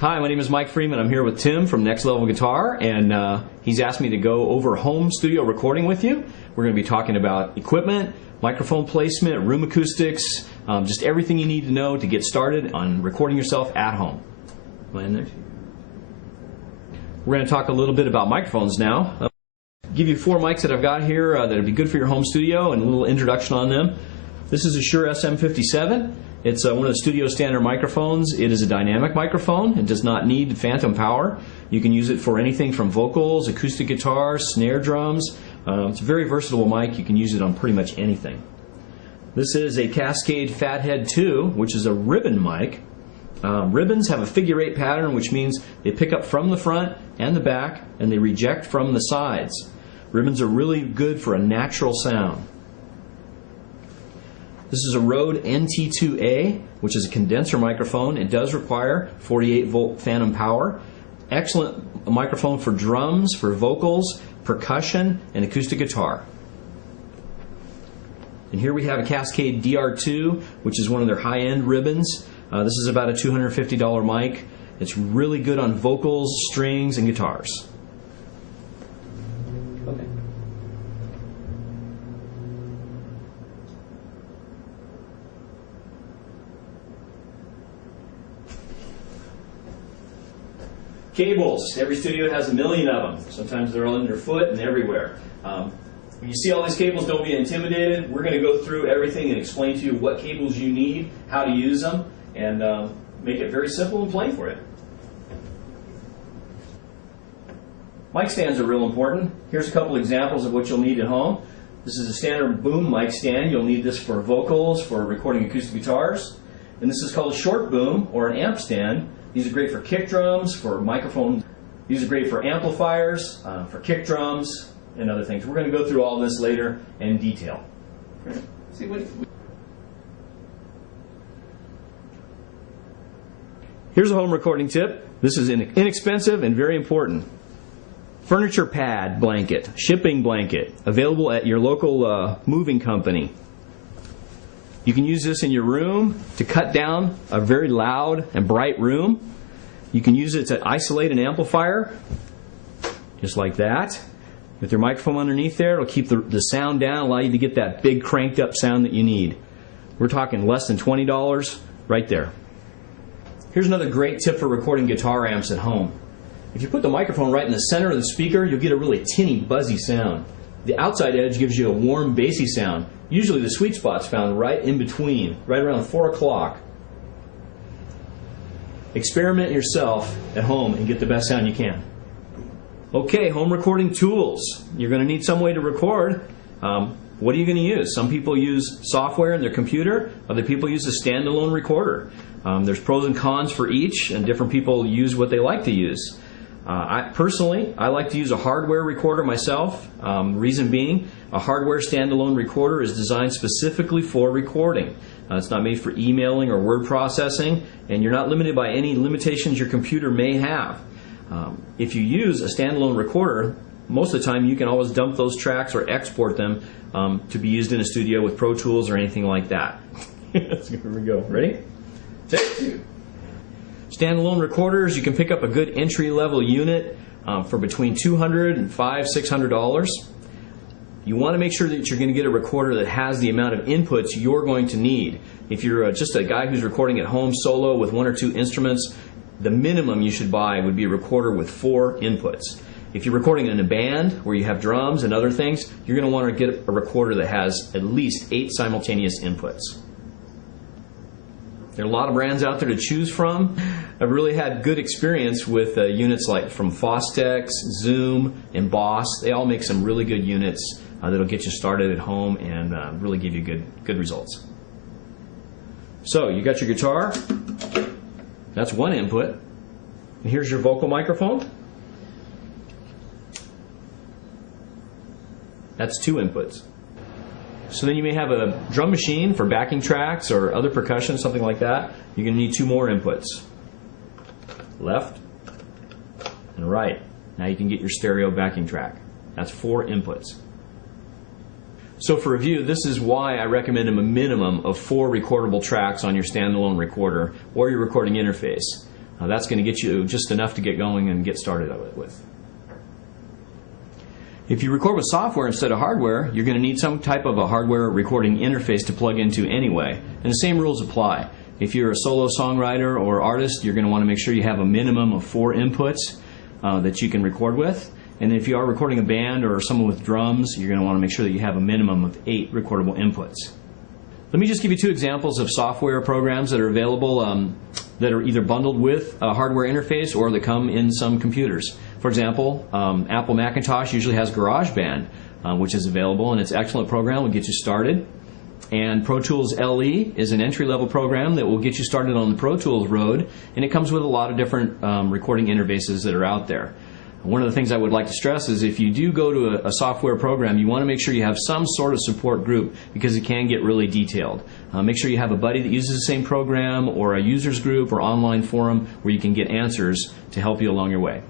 Hi, my name is Mike Freeman. I'm here with Tim from Next Level Guitar, and he's asked me to go over home studio recording with you. We're going to be talking about equipment, microphone placement, room acoustics, just everything you need to know to get started on recording yourself at home. Am I in there? We're going to talk a little bit about microphones now. Give you 4 mics that I've got here that would be good for your home studio and a little introduction on them. This is a Shure SM57. It's one of the studio standard microphones. It is a dynamic microphone. It does not need phantom power. You can use it for anything from vocals, acoustic guitars, snare drums. It's a very versatile mic. You can use it on pretty much anything. This is a Cascade Fathead 2, which is a ribbon mic. Ribbons have a figure 8 pattern, which means they pick up from the front and the back, and they reject from the sides. Ribbons are really good for a natural sound. This is a Rode NT2A, which is a condenser microphone. It does require 48-volt phantom power. Excellent microphone for drums, for vocals, percussion, and acoustic guitar. And here we have a Cascade DR2, which is one of their high-end ribbons. This is about a $250 mic. It's really good on vocals, strings, and guitars. Okay. Cables. Every studio has a million of them. Sometimes they're underfoot and everywhere. When you see all these cables, don't be intimidated. We're going to go through everything and explain to you what cables you need, how to use them, and make it very simple and plain for you. Mic stands are real important. Here's a couple examples of what you'll need at home. This is a standard boom mic stand. You'll need this for vocals, for recording acoustic guitars. And this is called a short boom or an amp stand. These are great for kick drums, for microphones. These are great for amplifiers, for kick drums, and other things. We're going to go through all this later in detail. Here's a home recording tip. This is inexpensive and very important. Furniture pad blanket, shipping blanket, available at your local moving company. You can use this in your room to cut down a very loud and bright room. You can use it to isolate an amplifier, just like that. With your microphone underneath there, it'll keep the sound down, allow you to get that big cranked up sound that you need. We're talking less than $20 right there. Here's another great tip for recording guitar amps at home. If you put the microphone right in the center of the speaker, you'll get a really tinny, buzzy sound. The outside edge gives you a warm, bassy sound. Usually the sweet spot's found right in between, right around 4 o'clock. Experiment yourself at home and get the best sound you can. Okay, home recording tools. You're going to need some way to record. What are you going to use? Some people use software in their computer. Other people use a standalone recorder. There's pros and cons for each, and different people use what they like to use. Personally, I like to use a hardware recorder myself. Reason being, a hardware standalone recorder is designed specifically for recording. It's not made for emailing or word processing, and you're not limited by any limitations your computer may have. If you use a standalone recorder, most of the time you can always dump those tracks or export them to be used in a studio with Pro Tools or anything like that. Here we go. Ready? Take 2. Standalone recorders, you can pick up a good entry-level unit for between $200 and $600. You want to make sure that you're going to get a recorder that has the amount of inputs you're going to need. If you're just a guy who's recording at home solo with 1 or 2 instruments, the minimum you should buy would be a recorder with 4 inputs. If you're recording in a band where you have drums and other things, you're going to want to get a recorder that has at least 8 simultaneous inputs. There are a lot of brands out there to choose from. I've really had good experience with units like from Fostex, Zoom, and Boss. They all make some really good units that'll get you started at home and really give you good results. So you got your guitar. That's one input. And here's your vocal microphone. That's 2 inputs. So then you may have a drum machine for backing tracks or other percussion, something like that. You're going to need 2 more inputs. Left and right. Now you can get your stereo backing track. That's 4 inputs. So for review, this is why I recommend a minimum of 4 recordable tracks on your standalone recorder or your recording interface. That's going to get you just enough to get going and get started with. If you record with software instead of hardware, you're going to need some type of a hardware recording interface to plug into anyway. And the same rules apply. If you're a solo songwriter or artist, you're going to want to make sure you have a minimum of 4 inputs that you can record with. And if you are recording a band or someone with drums, you're going to want to make sure that you have a minimum of 8 recordable inputs. Let me just give you 2 examples of software programs that are available that are either bundled with a hardware interface or that come in some computers. For example, Apple Macintosh usually has GarageBand, which is available, and it's an excellent program. Will get you started. And Pro Tools LE is an entry-level program that will get you started on the Pro Tools road, and it comes with a lot of different recording interfaces that are out there. One of the things I would like to stress is if you do go to a software program, you want to make sure you have some sort of support group because it can get really detailed. Make sure you have a buddy that uses the same program or a users group or online forum where you can get answers to help you along your way.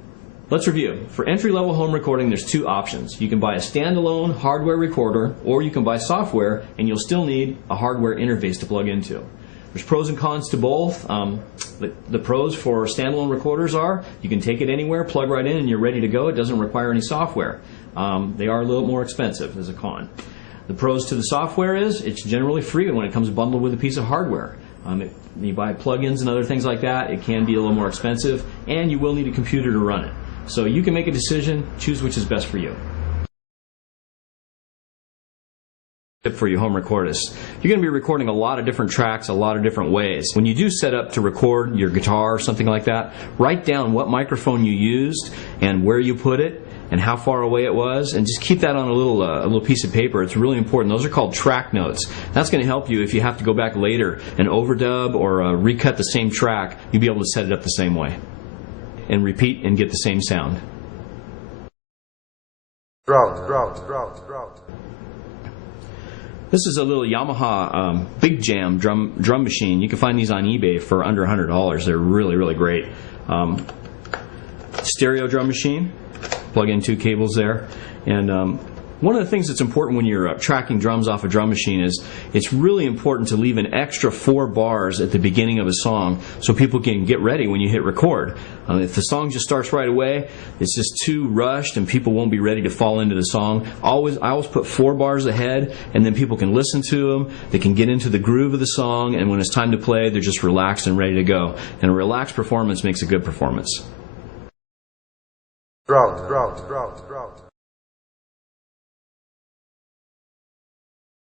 Let's review. For entry-level home recording, there's 2 options. You can buy a standalone hardware recorder, or you can buy software, and you'll still need a hardware interface to plug into. There's pros and cons to both. The pros for standalone recorders are you can take it anywhere, plug right in, and you're ready to go. It doesn't require any software. They are a little more expensive as a con. The pros to the software is it's generally free when it comes bundled with a piece of hardware. You buy plugins and other things like that, it can be a little more expensive, and you will need a computer to run it. So you can make a decision, choose which is best for you. Tip for you home recordists. You're going to be recording a lot of different tracks a lot of different ways. When you do set up to record your guitar or something like that, write down what microphone you used and where you put it and how far away it was, and just keep that on a little piece of paper. It's really important. Those are called track notes. That's going to help you if you have to go back later and overdub or recut the same track. You'll be able to set it up the same way and repeat and get the same sound. This is a little Yamaha Big Jam drum machine. You can find these on eBay for under $100. They're really, really great. Stereo drum machine. Plug in 2 cables there. And one of the things that's important when you're tracking drums off a drum machine is it's really important to leave an extra 4 bars at the beginning of a song so people can get ready when you hit record. If the song just starts right away, it's just too rushed and people won't be ready to fall into the song. I always put 4 bars ahead, and then people can listen to them, they can get into the groove of the song, and when it's time to play, they're just relaxed and ready to go. And a relaxed performance makes a good performance. Drought.